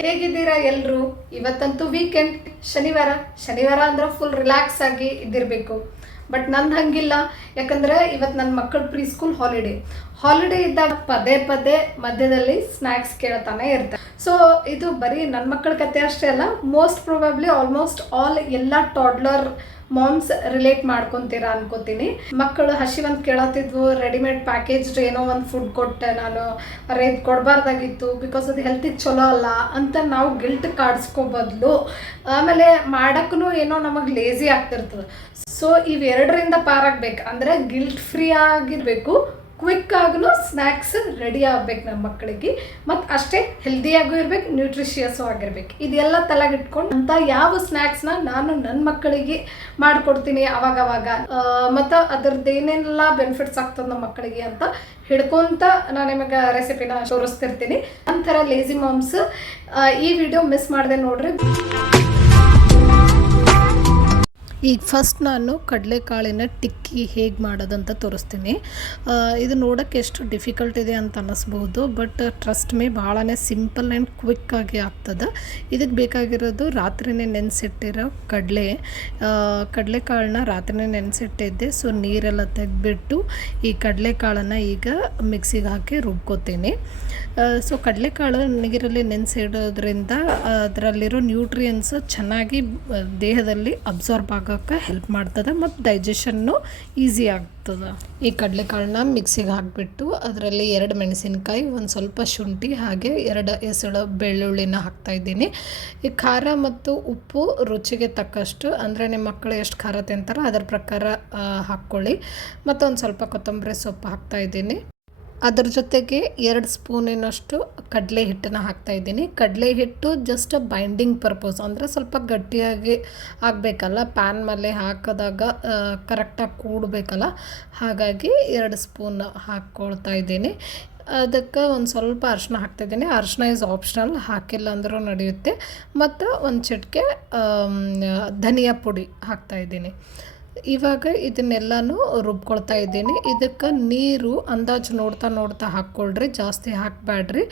ಹೇಗಿದ್ದೀರಾ ಎಲ್ಲರೂ ಇವತ್ತಂತೂ ವೀಕೆಂಡ್ ಶನಿವಾರ. ಶನಿವಾರ ಅಂದ್ರೆ ಫುಲ್ ರಿಲ್ಯಾಕ್ಸ್ ಆಗಿ ಇದ್ದಿರಬೇಕು. ಬಟ್ ನಂದು ಹಂಗಿಲ್ಲ. ಯಾಕಂದ್ರೆ ಇವತ್ತು ನನ್ನ ಮಕ್ಕಳು ಪ್ರೀ ಸ್ಕೂಲ್ ಹಾಲಿಡೇ ಹಾಲಿಡೇ ಇದ್ದಾಗ ಪದೇ ಪದೇ ಮಧ್ಯದಲ್ಲಿ ಸ್ನ್ಯಾಕ್ಸ್ ಕೇಳ್ತಾನೆ ಇರ್ತಾರೆ ಸೊ ಇದು ಬರೀ ನನ್ನ ಮಕ್ಕಳ ಕತೆ ಅಷ್ಟೇ ಅಲ್ಲ ಮೋಸ್ಟ್ ಪ್ರೊಬಬ್ಲಿ ಆಲ್ಮೋಸ್ಟ್ ಆಲ್ ಎಲ್ಲ ಟಾಡ್ಲರ್ ಮಾಮ್ಸ್ ರಿಲೇಟ್ ಮಾಡ್ಕೊತೀರಾ ಅನ್ಕೋತೀನಿ. ಮಕ್ಕಳು ಹಸಿವಂತ ಕೇಳತ್ತಿದ್ವು ರೆಡಿಮೇಡ್ ಪ್ಯಾಕೇಜ್ಡ್ ಏನೋ ಒಂದು ಫುಡ್ ಕೊಟ್ಟೆ ನಾನು, ಅರೆ ಇದು ಕೊಡಬಾರ್ದಾಗಿತ್ತು ಬಿಕಾಸ್ ಅದು ಹೆಲ್ತಿಗೆ ಚಲೋ ಅಲ್ಲ ಅಂತ ನಾವು ಗಿಲ್ಟ್ ಕಾಡ್ಸ್ಕೋ ಬದಲು. ಆಮೇಲೆ ಮಾಡೋಕ್ಕೂ ಏನೋ ನಮಗೆ ಲೇಸಿ ಆಗ್ತಿರ್ತದೆ. ಸೊ ಇವೆರಡರಿಂದ ಪಾರಾಗಬೇಕು. ಅಂದರೆ ಗಿಲ್ಟ್ ಫ್ರೀ ಆಗಿರಬೇಕು ಕ್ವಿಕ್ ಆಗಲು ಸ್ನ್ಯಾಕ್ಸ್ ರೆಡಿ ಆಗ್ಬೇಕು ನಮ್ಮ ಮಕ್ಕಳಿಗೆ ಮತ್ತು ಅಷ್ಟೇ ಹೆಲ್ದಿಯಾಗೂ ಇರ್ಬೇಕು ನ್ಯೂಟ್ರಿಷಿಯಸ್ಸು ಆಗಿರ್ಬೇಕು. ಇದೆಲ್ಲ ತಲೆಗಿಟ್ಕೊಂಡು ಅಂತ ಯಾವ ಸ್ನ್ಯಾಕ್ಸ್ನ ನಾನು ನನ್ನ ಮಕ್ಕಳಿಗೆ ಮಾಡಿಕೊಡ್ತೀನಿ ಅವಾಗವಾಗ. ಮತ್ತು ಅದ್ರದ್ದು ಏನೆಲ್ಲ ಬೆನಿಫಿಟ್ಸ್ ಆಗ್ತದೆ ನಮ್ಮ ಮಕ್ಕಳಿಗೆ ಅಂತ ಹಿಡ್ಕೊಂತ ನಾನು ನಿಮಗೆ ರೆಸಿಪಿನ ತೋರಿಸ್ತಿರ್ತೀನಿ. ಒಂಥರ ಲೇಸಿ ಮಾಮ್ಸ್ ಈ ವಿಡಿಯೋ ಮಿಸ್ ಮಾಡಿದೆ ನೋಡ್ರಿ. ಈಗ ಫಸ್ಟ್ ನಾನು ಕಡಲೆಕಾಳಿನ ಟಿಕ್ಕಿ ಹೇಗೆ ಮಾಡೋದಂತ ತೋರಿಸ್ತೀನಿ. ಇದು ನೋಡೋಕ್ಕೆ ಎಷ್ಟು ಡಿಫಿಕಲ್ಟ್ ಇದೆ ಅಂತ ಅನ್ನಿಸ್ಬೋದು ಬಟ್ ಟ್ರಸ್ಟ್ ಮೇ ಭಾಳನೇ ಸಿಂಪಲ್ ಆ್ಯಂಡ್ ಆಗಿ ಆಗ್ತದೆ. ಇದಕ್ಕೆ ಬೇಕಾಗಿರೋದು ರಾತ್ರಿನೇ ನೆನೆಸಿಟ್ಟಿರೋ ಕಡಲೆ. ಕಡಲೆಕಾಳನ್ನ ರಾತ್ರಿನೇ ನೆನೆಸಿಟ್ಟಿದ್ದೆ ಸೊ ನೀರೆಲ್ಲ ತೆಗೆದ್ಬಿಟ್ಟು ಈ ಕಡಲೆಕಾಳನ್ನು ಈಗ ಮಿಕ್ಸಿಗೆ ಹಾಕಿ ರುಬ್ಕೋತೀನಿ. ಸೊ ಕಡಲೆಕಾಳು ನೀರಲ್ಲಿ ನೆನೆಸಿಡೋದ್ರಿಂದ ಅದರಲ್ಲಿರೋ ನ್ಯೂಟ್ರಿಯನ್ಸ್ ಚೆನ್ನಾಗಿ ದೇಹದಲ್ಲಿ ಅಬ್ಸಾರ್ಬ್ ಆಗೋಕ್ಕೆ ಹೆಲ್ಪ್ ಮಾಡ್ತದೆ ಮತ್ತು ಡೈಜೆಷನ್ನು ಈಸಿ ಆಗ್ತದೆ. ಈ ಕಡಲೆಕಾಳನ್ನ ಮಿಕ್ಸಿಗೆ ಹಾಕಿಬಿಟ್ಟು ಅದರಲ್ಲಿ ಎರಡು ಮೆಣಸಿನಕಾಯಿ, ಒಂದು ಸ್ವಲ್ಪ ಶುಂಠಿ, ಹಾಗೆ ಎರಡು ಎಸಳು ಬೆಳ್ಳುಳ್ಳಿನ ಹಾಕ್ತಾ ಇದ್ದೀನಿ. ಈ ಖಾರ ಮತ್ತು ಉಪ್ಪು ರುಚಿಗೆ ತಕ್ಕಷ್ಟು, ಅಂದರೆ ನಿಮ್ಮ ಮಕ್ಕಳು ಎಷ್ಟು ಖಾರ ತಿಂತಾರೋ ಅದರ ಪ್ರಕಾರ ಹಾಕ್ಕೊಳ್ಳಿ. ಮತ್ತು ಒಂದು ಸ್ವಲ್ಪ ಕೊತ್ತಂಬರಿ ಸೊಪ್ಪು ಹಾಕ್ತಾ ಇದ್ದೀನಿ. ಅದ್ರ ಜೊತೆಗೆ ಎರಡು ಸ್ಪೂನಿನಷ್ಟು ಕಡಲೆ ಹಿಟ್ಟನ್ನು ಹಾಕ್ತಾ ಇದ್ದೀನಿ. ಕಡಲೆ ಹಿಟ್ಟು ಜಸ್ಟ್ ಬೈಂಡಿಂಗ್ ಪರ್ಪಸ್ ಅಂದರೆ ಸ್ವಲ್ಪ ಗಟ್ಟಿಯಾಗಿ ಆಗಬೇಕಲ್ಲ ಪ್ಯಾನ್ ಮೇಲೆ ಹಾಕಿದಾಗ ಕರೆಕ್ಟಾಗಿ ಕೂಡಬೇಕಲ್ಲ. ಹಾಗಾಗಿ ಎರಡು ಸ್ಪೂನ್ ಹಾಕ್ಕೊಳ್ತಾ ಇದ್ದೀನಿ. ಅದಕ್ಕೆ ಒಂದು ಸ್ವಲ್ಪ ಅರಿಶಿನ ಹಾಕ್ತಾಯಿದ್ದೀನಿ ಅರ್ಶಿನ ಇಸ್ ಆಪ್ಷನಲ್ ಹಾಕಿಲ್ಲ ಅಂದರೂ ನಡೆಯುತ್ತೆ. ಮತ್ತು ಒಂದು ಚಿಟಿಕೆ ಧನಿಯಾ ಪುಡಿ ಹಾಕ್ತಾಯಿದ್ದೀನಿ ಇವಾಗ ಇದನ್ನೆಲ್ಲನೂ ರುಬ್ಕೊಳ್ತಾ ಇದ್ದೀನಿ. ಇದಕ್ಕೆ ನೀರು ಅಂದಾಜು ನೋಡ್ತಾ ನೋಡ್ತಾ ಹಾಕ್ಕೊಳ್ರಿ. ಜಾಸ್ತಿ ಹಾಕಬೇಡ್ರಿ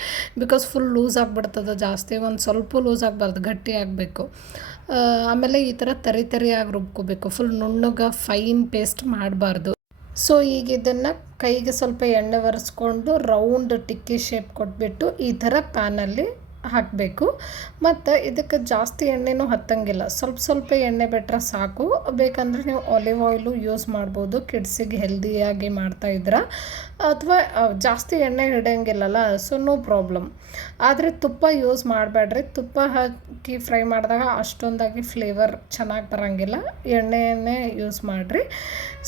ಬಿಕಾಸ್ ಫುಲ್ ಲೂಸ್ ಆಗಿಬಿಡ್ತದೆ ಜಾಸ್ತಿ. ಒಂದು ಸ್ವಲ್ಪ ಲೂಸ್ ಆಗಬಾರ್ದು. ಗಟ್ಟಿ ಆಗಬೇಕು. ಆಮೇಲೆ ಈ ಥರ ತರಿ ತರಿಯಾಗಿ ರುಬ್ಕೋಬೇಕು. ಫುಲ್ ನುಣ್ಣಗೆ ಫೈನ್ ಪೇಸ್ಟ್ ಮಾಡಬಾರ್ದು. ಸೊ ಈಗ ಇದನ್ನು ಕೈಗೆ ಸ್ವಲ್ಪ ಎಣ್ಣೆ ಒರೆಸ್ಕೊಂಡು ರೌಂಡ್ ಟಿಕ್ಕಿ ಶೇಪ್ ಕೊಟ್ಬಿಟ್ಟು ಈ ಥರ ಪ್ಯಾನಲ್ಲಿ ಹಾಕಬೇಕು. ಮತ್ತು ಇದಕ್ಕೆ ಜಾಸ್ತಿ ಎಣ್ಣೆನೂ ಹತ್ತಂಗಿಲ್ಲ. ಸ್ವಲ್ಪ ಸ್ವಲ್ಪ ಎಣ್ಣೆ ಬಿಟ್ಟರೆ ಸಾಕು. ಬೇಕಂದರೆ ನೀವು ಆಲಿವ್ ಆಯಿಲು ಯೂಸ್ ಮಾಡ್ಬೋದು. ಕಿಡ್ಸಿಗೆ ಹೆಲ್ದಿಯಾಗಿ ಮಾಡ್ತಾಯಿದ್ರ ಅಥವಾ ಜಾಸ್ತಿ ಎಣ್ಣೆ ಹಿಡಿಯಂಗಿಲ್ಲಲ್ಲ ಸೊ ನೋ ಪ್ರಾಬ್ಲಮ್ ಆದರೆ ತುಪ್ಪ ಯೂಸ್ ಮಾಡಬೇಡ್ರಿ ತುಪ್ಪ ಹಾಕಿ ಫ್ರೈ ಮಾಡಿದಾಗ ಅಷ್ಟೊಂದಾಗಿ ಫ್ಲೇವರ್ ಚೆನ್ನಾಗಿ ಬರೋಂಗಿಲ್ಲ. ಎಣ್ಣೆಯನ್ನೇ ಯೂಸ್ ಮಾಡಿರಿ.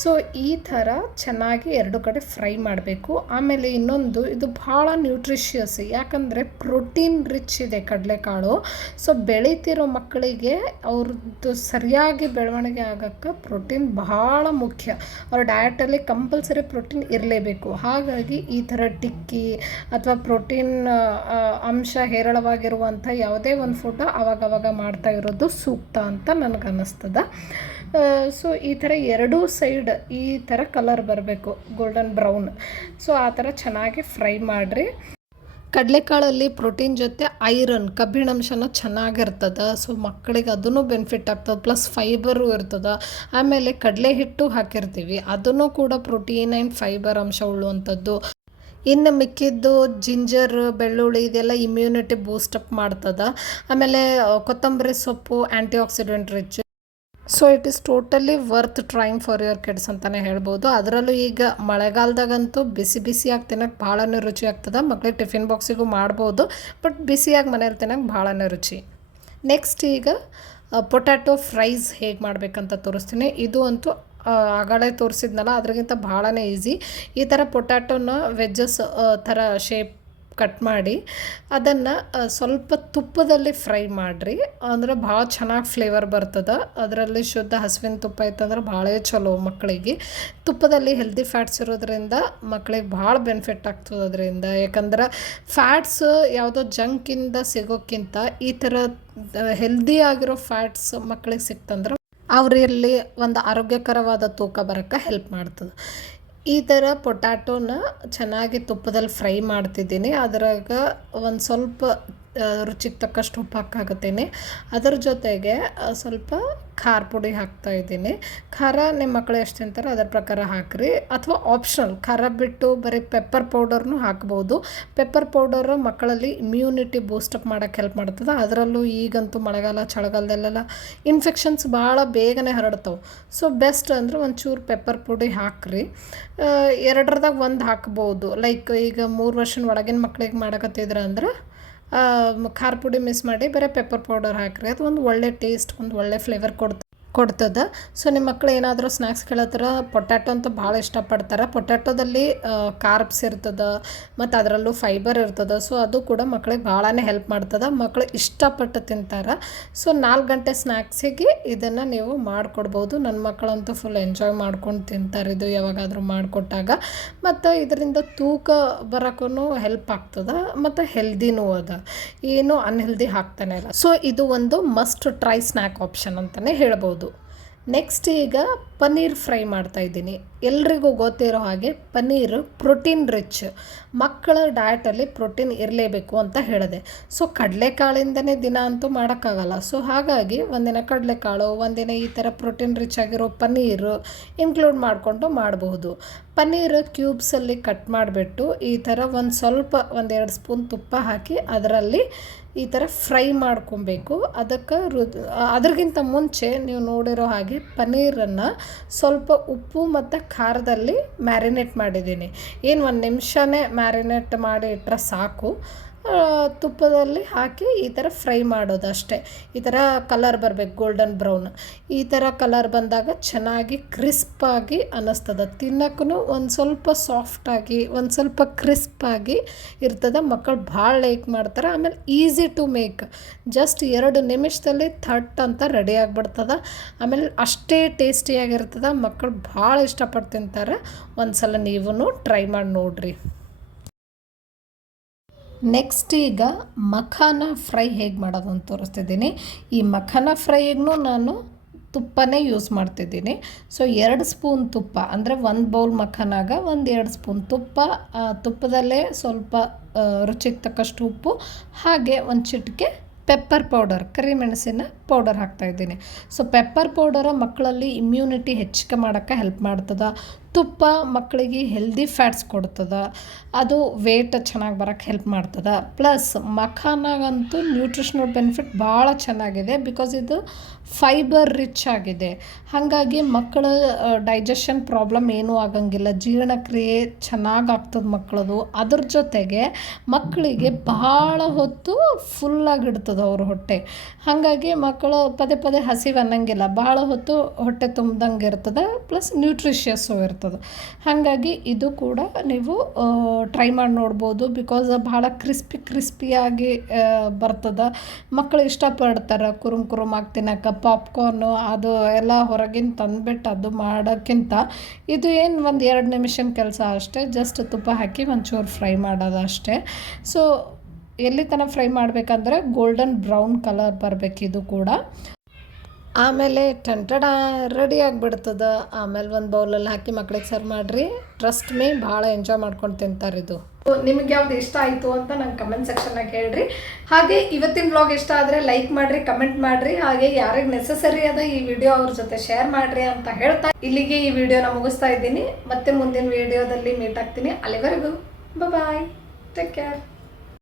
ಸೊ ಈ ಥರ ಚೆನ್ನಾಗಿ ಎರಡು ಕಡೆ ಫ್ರೈ ಮಾಡಬೇಕು. ಆಮೇಲೆ ಇನ್ನೊಂದು, ಇದು ಭಾಳ ನ್ಯೂಟ್ರಿಷಿಯಸ್ ಯಾಕಂದರೆ ಪ್ರೋಟೀನ್ ರಿಚ್ ಇದೆ ಕಡಲೆಕಾಳು. ಸೊ ಬೆಳೀತಿರೋ ಮಕ್ಕಳಿಗೆ ಅವ್ರದ್ದು ಸರಿಯಾಗಿ ಬೆಳವಣಿಗೆ ಆಗೋಕ್ಕೆ ಪ್ರೋಟೀನ್ ಬಹಳ ಮುಖ್ಯ. ಅವ್ರ ಡಯಟಲ್ಲಿ ಕಂಪಲ್ಸರಿ ಪ್ರೋಟೀನ್ ಇರಲೇಬೇಕು. ಹಾಗಾಗಿ ಈ ಥರ ಟಿಕ್ಕಿ ಅಥವಾ ಪ್ರೋಟೀನ್ ಅಂಶ ಹೇರಳವಾಗಿರುವಂಥ ಯಾವುದೇ ಒಂದು ಫುಡ್ ಅವಾಗವಾಗ ಮಾಡ್ತಾ ಇರೋದು ಸೂಕ್ತ ಅಂತ ನನಗೆ ಅನ್ನಿಸ್ತದ. ಸೊ ಈ ಥರ ಎರಡೂ ಸೈಡ್ ಈ ಥರ ಕಲರ್ ಬರಬೇಕು, ಗೋಲ್ಡನ್ ಬ್ರೌನ್. ಸೊ ಆ ಥರ ಚೆನ್ನಾಗಿ ಫ್ರೈ ಮಾಡಿರಿ. ಕಡಲೆಕಾಳಲ್ಲಿ ಪ್ರೋಟೀನ್ ಜೊತೆ ಐರನ್, ಕಬ್ಬಿಣಾಂಶನ ಚೆನ್ನಾಗಿರ್ತದೆ. ಸೊ ಮಕ್ಕಳಿಗೆ ಅದನ್ನು ಬೆನಿಫಿಟ್ ಆಗ್ತದೆ. ಪ್ಲಸ್ ಫೈಬರು ಇರ್ತದೆ. ಆಮೇಲೆ ಕಡಲೆ ಹಿಟ್ಟು ಹಾಕಿರ್ತೀವಿ. ಅದನ್ನು ಕೂಡ ಪ್ರೋಟೀನ್ ಆ್ಯಂಡ್ ಫೈಬರ್ ಅಂಶ ಉಳ್ಳುವಂಥದ್ದು ಇನ್ನು ಮಿಕ್ಕಿದ್ದು ಜಿಂಜರ್ ಬೆಳ್ಳುಳ್ಳಿ, ಇದೆಲ್ಲ ಇಮ್ಯುನಿಟಿ ಬೂಸ್ಟಪ್ ಮಾಡ್ತದೆ. ಆಮೇಲೆ ಕೊತ್ತಂಬರಿ ಸೊಪ್ಪು antioxidant rich so it is totally worth trying for your kids ಅಂತಲೇ ಹೇಳ್ಬೋದು. ಅದರಲ್ಲೂ ಈಗ ಮಳೆಗಾಲದಾಗಂತೂ ಬಿಸಿ ಬಿಸಿಯಾಗಿ ತಿನ್ನೋಕೆ ಭಾಳನೇ ರುಚಿ ಆಗ್ತದೆ. ಮಕ್ಳಿಗೆ ಟಿಫಿನ್ ಬಾಕ್ಸಿಗೂ ಮಾಡ್ಬೋದು, ಬಟ್ ಬಿಸಿಯಾಗಿ ಮನೇಲಿ ತಿನ್ನೋಕೆ ಭಾಳನೇ ರುಚಿ. ನೆಕ್ಸ್ಟ್ ಈಗ ಪೊಟ್ಯಾಟೊ ಫ್ರೈಸ್ ಹೇಗೆ ಮಾಡಬೇಕಂತ ತೋರಿಸ್ತೀನಿ. ಇದು ಅಂತೂ ಆಗಳೇ ತೋರಿಸಿದ್ನಲ್ಲ, ಅದ್ರಗಿಂತ ಭಾಳನೇ ಈಸಿ ಈ ಥರ ಪೊಟ್ಯಾಟೊನ ವೆಜ್ಜಸ್ ಥರ ಶೇಪ್ ಕಟ್ ಮಾಡಿ ಅದನ್ನು ಸ್ವಲ್ಪ ತುಪ್ಪದಲ್ಲಿ ಫ್ರೈ ಮಾಡಿರಿ. ಅಂದ್ರೆ ಭಾಳ ಚೆನ್ನಾಗಿ ಫ್ಲೇವರ್ ಬರ್ತದೆ. ಅದರಲ್ಲಿ ಶುದ್ಧ ಹಸುವಿನ ತುಪ್ಪ ಇತ್ತಂದ್ರೆ ಭಾಳ ಚಲೋ ಮಕ್ಕಳಿಗೆ ತುಪ್ಪದಲ್ಲಿ ಹೆಲ್ದಿ ಫ್ಯಾಟ್ಸ್ ಇರೋದ್ರಿಂದ ಮಕ್ಕಳಿಗೆ ಭಾಳ ಬೆನಿಫಿಟ್ ಆಗ್ತದೆ ಅದರಿಂದ. ಯಾಕಂದ್ರೆ ಫ್ಯಾಟ್ಸ್ ಯಾವುದೋ ಜಂಕಿಂದ ಸಿಗೋಕ್ಕಿಂತ ಈ ಥರ ಹೆಲ್ದಿ ಆಗಿರೋ ಫ್ಯಾಟ್ಸ್ ಮಕ್ಕಳಿಗೆ ಸಿಕ್ತಂದ್ರೆ ಅವರಲ್ಲಿ ಒಂದು ಆರೋಗ್ಯಕರವಾದ ತೂಕ ಬರೋಕ್ಕೆ ಹೆಲ್ಪ್ ಮಾಡ್ತದೆ. ಈ ಥರ ಪೊಟ್ಯಾಟೋನ ಚೆನ್ನಾಗಿ ತುಪ್ಪದಲ್ಲಿ ಫ್ರೈ ಮಾಡ್ತಿದ್ದೀನಿ. ಅದ್ರಾಗ ಒಂದು ಸ್ವಲ್ಪ ರುಚಿಗೆ ತಕ್ಕಷ್ಟು ಉಪ್ಪು ಹಾಕಾಕತ್ತೀನಿ ಅದರ ಜೊತೆಗೆ ಸ್ವಲ್ಪ ಖಾರ ಪುಡಿ ಹಾಕ್ತಾ ಇದ್ದೀನಿ. ಖಾರ ನಿಮ್ಮ ಮಕ್ಕಳು ಎಷ್ಟು ತಿಂತಾರೆ ಅದರ ಪ್ರಕಾರ ಹಾಕ್ರಿ. ಅಥವಾ ಆಪ್ಷನಲ್ ಖಾರ ಬಿಟ್ಟು ಬರೀ ಪೆಪ್ಪರ್ ಪೌಡರ್ನು ಹಾಕ್ಬೋದು. ಪೆಪ್ಪರ್ ಪೌಡರು ಮಕ್ಕಳಲ್ಲಿ ಇಮ್ಯುನಿಟಿ ಬೂಸ್ಟಪ್ ಮಾಡೋಕ್ಕೆ ಹೆಲ್ಪ್ ಮಾಡ್ತದೆ. ಅದರಲ್ಲೂ ಈಗಂತೂ ಮಳೆಗಾಲ, ಚಳಿಗಾಲದಲ್ಲೆಲ್ಲ ಇನ್ಫೆಕ್ಷನ್ಸ್ ಭಾಳ ಬೇಗನೆ ಹರಡ್ತವೆ. ಸೊ ಬೆಸ್ಟ್ ಅಂದ್ರೆ ಒಂಚೂರು ಪೆಪ್ಪರ್ ಪುಡಿ ಹಾಕ್ರಿ. ಎರಡರದಾಗ ಒಂದು ಹಾಕ್ಬೋದು. ಲೈಕ್ ಈಗ ಮೂರು ವರ್ಷದ ಒಳಗಿನ ಮಕ್ಳಿಗೆ ಮಾಡಕತ್ತಿದ್ರ ಅಂದ್ರೆ ಖಾರ ಪುಡಿ ಮಿಸ್ ಮಾಡಿ ಬರೀ ಪೆಪ್ಪರ್ ಪೌಡರ್ ಹಾಕಿರಿ. ಅದು ಒಂದು ಒಳ್ಳೆ ಟೇಸ್ಟ್ ಒಂದು ಒಳ್ಳೆ ಫ್ಲೇವರ್ ಕೊಡ್ತ ಕೊಡ್ತದೆ. ಸೊ ನಿಮ್ಮ ಮಕ್ಳು ಏನಾದರೂ ಸ್ನ್ಯಾಕ್ಸ್ ಕೇಳತ್ತಾರ ಪೊಟ್ಯಾಟೊ ಅಂತ ಭಾಳ ಇಷ್ಟಪಡ್ತಾರೆ. ಪೊಟ್ಯಾಟೊದಲ್ಲಿ ಕಾರ್ಬ್ಸ್ ಇರ್ತದೆ, ಮತ್ತು ಅದರಲ್ಲೂ ಫೈಬರ್ ಇರ್ತದೆ. ಸೊ ಅದು ಕೂಡ ಮಕ್ಳಿಗೆ ಭಾಳನೇ ಹೆಲ್ಪ್ ಮಾಡ್ತದೆ. ಮಕ್ಕಳು ಇಷ್ಟಪಟ್ಟು ತಿಂತಾರೆ. ಸೊ ನಾಲ್ಕು ಗಂಟೆ ಸ್ನ್ಯಾಕ್ಸಿಗೆ ಇದನ್ನು ನೀವು ಮಾಡಿಕೊಡ್ಬೋದು. ನನ್ನ ಮಕ್ಕಳಂತೂ ಫುಲ್ ಎಂಜಾಯ್ ಮಾಡ್ಕೊಂಡು ತಿಂತಾರೆ ಇದು ಯಾವಾಗಾದರೂ ಮಾಡಿಕೊಟ್ಟಾಗ. ಮತ್ತು ಇದರಿಂದ ತೂಕ ಬರೋಕ್ಕೂ ಹೆಲ್ಪ್ ಆಗ್ತದೆ. ಮತ್ತು ಹೆಲ್ದಿನೂ ಅದ. ಏನು ಅನ್ಹೆಲ್ದಿ ಹಾಕ್ತಾನೆ ಇಲ್ಲ. ಸೊ ಇದು ಒಂದು ಮಸ್ಟ್ ಟ್ರೈ ಸ್ನ್ಯಾಕ್ ಆಪ್ಷನ್ ಅಂತಲೇ ಹೇಳ್ಬೋದು. ನೆಕ್ಸ್ಟ್ ಈಗ ಪನ್ನೀರ್ ಫ್ರೈ ಮಾಡ್ತಾ ಇದ್ದೀನಿ. ಎಲ್ರಿಗೂ ಗೊತ್ತಿರೋ ಹಾಗೆ ಪನ್ನೀರ್ ಪ್ರೋಟೀನ್ ರಿಚ್. ಮಕ್ಕಳ ಡಯಟಲ್ಲಿ ಪ್ರೋಟೀನ್ ಇರಲೇಬೇಕು ಅಂತ ಹೇಳಿದೆ. ಸೊ ಕಡಲೆಕಾಳಿಂದನೇ ದಿನ ಅಂತೂ ಮಾಡೋಕ್ಕಾಗಲ್ಲ. ಸೊ ಹಾಗಾಗಿ ಒಂದಿನ ಕಡಲೆಕಾಳು, ಒಂದಿನ ಈ ಥರ ಪ್ರೋಟೀನ್ ರಿಚ್ ಆಗಿರೋ ಪನ್ನೀರು ಇನ್ಕ್ಲೂಡ್ ಮಾಡಿಕೊಂಡು ಮಾಡಬಹುದು. ಪನ್ನೀರ್ ಕ್ಯೂಬ್ಸಲ್ಲಿ ಕಟ್ ಮಾಡಿಬಿಟ್ಟು ಈ ಥರ ಒಂದು ಸ್ವಲ್ಪ ಒಂದೆರಡು ಸ್ಪೂನ್ ತುಪ್ಪ ಹಾಕಿ ಅದರಲ್ಲಿ ಈ ಥರ ಫ್ರೈ ಮಾಡ್ಕೊಬೇಕು. ಅದಕ್ಕೆ ರು ಅದ್ರಗಿಂತ ಮುಂಚೆ ನೀವು ನೋಡಿರೋ ಹಾಗೆ ಪನ್ನೀರನ್ನು ಸ್ವಲ್ಪ ಉಪ್ಪು ಮತ್ತು ಖಾರದಲ್ಲಿ ಮ್ಯಾರಿನೇಟ್ ಮಾಡಿದ್ದೀನಿ. ಏನು ಒಂದು ನಿಮಿಷನೇ ಮ್ಯಾರಿನೇಟ್ ಮಾಡಿ ಇಟ್ಟರೆ ಸಾಕು. ತುಪ್ಪದಲ್ಲಿ ಹಾಕಿ ಈ ಥರ ಫ್ರೈ ಮಾಡೋದು ಅಷ್ಟೇ. ಈ ಥರ ಕಲರ್ ಬರಬೇಕು, ಗೋಲ್ಡನ್ ಬ್ರೌನ್. ಈ ಥರ ಕಲರ್ ಬಂದಾಗ ಚೆನ್ನಾಗಿ ಕ್ರಿಸ್ಪಾಗಿ ಅನ್ನಿಸ್ತದೆ. ತಿನ್ನೋಕ್ಕೂ ಒಂದು ಸ್ವಲ್ಪ ಸಾಫ್ಟಾಗಿ, ಒಂದು ಸ್ವಲ್ಪ ಕ್ರಿಸ್ಪಾಗಿ ಇರ್ತದೆ. ಮಕ್ಕಳು ಭಾಳ ಲೈಕ್ ಮಾಡ್ತಾರೆ. ಆಮೇಲೆ ಈಸಿ ಟು ಮೇಕ್. ಜಸ್ಟ್ ಎರಡು ನಿಮಿಷದಲ್ಲಿ ಥಟ್ ಅಂತ ರೆಡಿ ಆಗಿಬಿಡ್ತದೆ. ಆಮೇಲೆ ಅಷ್ಟೇ ಟೇಸ್ಟಿಯಾಗಿರ್ತದೆ. ಮಕ್ಕಳು ಭಾಳ ಇಷ್ಟಪಟ್ಟು ತಿಂತಾರೆ. ಒಂದು ಸಲ ನೀವು ಟ್ರೈ ಮಾಡಿ ನೋಡಿರಿ. ನೆಕ್ಸ್ಟ್ ಈಗ ಮಖಾನ ಫ್ರೈ ಹೇಗೆ ಮಾಡೋದು ಅಂತ ತೋರಿಸ್ತಿದ್ದೀನಿ. ಈ ಮಖಾನ ಫ್ರೈಗೂ ನಾನು ತುಪ್ಪನೇ ಯೂಸ್ ಮಾಡ್ತಿದ್ದೀನಿ. ಸೊ ಎರಡು ಸ್ಪೂನ್ ತುಪ್ಪ, ಅಂದರೆ ಒಂದು ಬೌಲ್ ಮಖಾನಾಗ ಒಂದು ಎರಡು ಸ್ಪೂನ್ ತುಪ್ಪ ತುಪ್ಪದಲ್ಲೇ ಸ್ವಲ್ಪ ರುಚಿಗೆ ತಕ್ಕಷ್ಟು ಉಪ್ಪು, ಹಾಗೆ ಒಂದು ಚಿಟಿಕೆ ಪೆಪ್ಪರ್ ಪೌಡರ್, ಕರಿಮೆಣಸಿನ ಪೌಡರ್ ಹಾಕ್ತಾಯಿದ್ದೀನಿ ಸೊ ಪೆಪ್ಪರ್ ಪೌಡರ ಮಕ್ಕಳಲ್ಲಿ ಇಮ್ಯುನಿಟಿ ಹೆಚ್ಚಿಗೆ ಮಾಡೋಕ್ಕೆ ಹೆಲ್ಪ್ ಮಾಡ್ತದೆ. ತುಪ್ಪ ಮಕ್ಕಳಿಗೆ ಹೆಲ್ದಿ ಫ್ಯಾಟ್ಸ್ ಕೊಡ್ತದೆ. ಅದು ವೇಟ್ ಚೆನ್ನಾಗಿ ಬರೋಕ್ಕೆ ಹೆಲ್ಪ್ ಮಾಡ್ತದೆ. ಪ್ಲಸ್ ಮಖಾನಾಗಂತೂ ನ್ಯೂಟ್ರಿಷನಲ್ ಬೆನಿಫಿಟ್ ಭಾಳ ಚೆನ್ನಾಗಿದೆ ಬಿಕಾಸ್ ಇದು ಫೈಬರ್ ರಿಚ್ ಆಗಿದೆ. ಹಾಗಾಗಿ ಮಕ್ಕಳ ಡೈಜೆಷನ್ ಪ್ರಾಬ್ಲಮ್ ಏನೂ ಆಗಂಗಿಲ್ಲ. ಜೀರ್ಣಕ್ರಿಯೆ ಚೆನ್ನಾಗಿ ಆಗ್ತದೆ ಮಕ್ಕಳದು. ಅದ್ರ ಜೊತೆಗೆ ಮಕ್ಕಳಿಗೆ ಭಾಳ ಹೊತ್ತು ಫುಲ್ಲಾಗಿಡ್ತದೆ ಅವ್ರ ಹೊಟ್ಟೆ. ಹಾಗಾಗಿ ಮಕ್ಕಳು ಪದೇ ಪದೇ ಹಸಿವು ಅನ್ನಂಗಿಲ್ಲ. ಭಾಳ ಹೊತ್ತು ಹೊಟ್ಟೆ ತುಂಬ್ದಂಗೆ ಇರ್ತದೆ. ಪ್ಲಸ್ ನ್ಯೂಟ್ರಿಷಿಯಸ್ಸು ಇರ್ತದೆ. ಹಾಗಾಗಿ ಇದು ಕೂಡ ನೀವು ಟ್ರೈ ಮಾಡಿ ನೋಡ್ಬೋದು. ಬಿಕಾಸ್ ಭಾಳ ಕ್ರಿಸ್ಪಿ ಕ್ರಿಸ್ಪಿಯಾಗಿ ಬರ್ತದೆ. ಮಕ್ಕಳು ಇಷ್ಟಪಡ್ತಾರೆ, ಕುರುಮ್ ಕುರುಮ್ ಆಗಿ ತಿನ್ನೋಕೆ ಪಾಪ್ಕಾರ್ನು ಅದು ಎಲ್ಲ ಹೊರಗಿನ ತಂದುಬಿಟ್ಟು ಅದು ಮಾಡೋಕ್ಕಿಂತ ಇದು ಏನು ಒಂದು ಎರಡು ನಿಮಿಷದ ಕೆಲಸ ಅಷ್ಟೇ. ಜಸ್ಟ್ ತುಪ್ಪ ಹಾಕಿ ಒಂಚೂರು ಫ್ರೈ ಮಾಡೋದು ಅಷ್ಟೇ. ಸೊ ಎಲ್ಲಿ ತನಕ ಫ್ರೈ ಮಾಡಬೇಕಂದ್ರೆ ಗೋಲ್ಡನ್ ಬ್ರೌನ್ ಕಲರ್ ಬರಬೇಕು ಇದು ಕೂಡ. ಆಮೇಲೆ ಟಂಟಡ ರೆಡಿ ಆಗಿಬಿಡ್ತದ. ಆಮೇಲೆ ಒಂದು ಬೌಲಲ್ಲಿ ಹಾಕಿ ಮಕ್ಳಿಗೆ ಸರ್ವ್ ಮಾಡಿರಿ. ಟ್ರಸ್ಟ್ ಮೇ ಭಾಳ ಎಂಜಾಯ್ ಮಾಡ್ಕೊಂಡು ತಿಂತಾರೆ ಇದು. ನಿಮ್ಗೆ ಯಾವ್ದು ಇಷ್ಟ ಆಯಿತು ಅಂತ ನಂಗೆ ಕಮೆಂಟ್ ಸೆಕ್ಷನ್ನಾಗ ಹೇಳ್ರಿ. ಹಾಗೆ ಇವತ್ತಿನ ಬ್ಲಾಗ್ ಇಷ್ಟ ಆದರೆ ಲೈಕ್ ಮಾಡಿರಿ ಕಮೆಂಟ್ ಮಾಡಿರಿ. ಹಾಗೆ ಯಾರಿಗೆ ನೆಸಸರಿ ಅದ ಈ ವಿಡಿಯೋ ಅವ್ರ ಜೊತೆ ಶೇರ್ ಮಾಡಿರಿ ಅಂತ ಹೇಳ್ತಾ ಇಲ್ಲಿಗೆ ಈ ವಿಡಿಯೋನ ಮುಗಿಸ್ತಾ ಇದ್ದೀನಿ. ಮತ್ತೆ ಮುಂದಿನ ವಿಡಿಯೋದಲ್ಲಿ ಮೀಟ್ ಆಗ್ತೀನಿ. ಅಲ್ಲಿವರೆಗೂ ಬಾಯ್ ಟೇಕ್ ಕೇರ್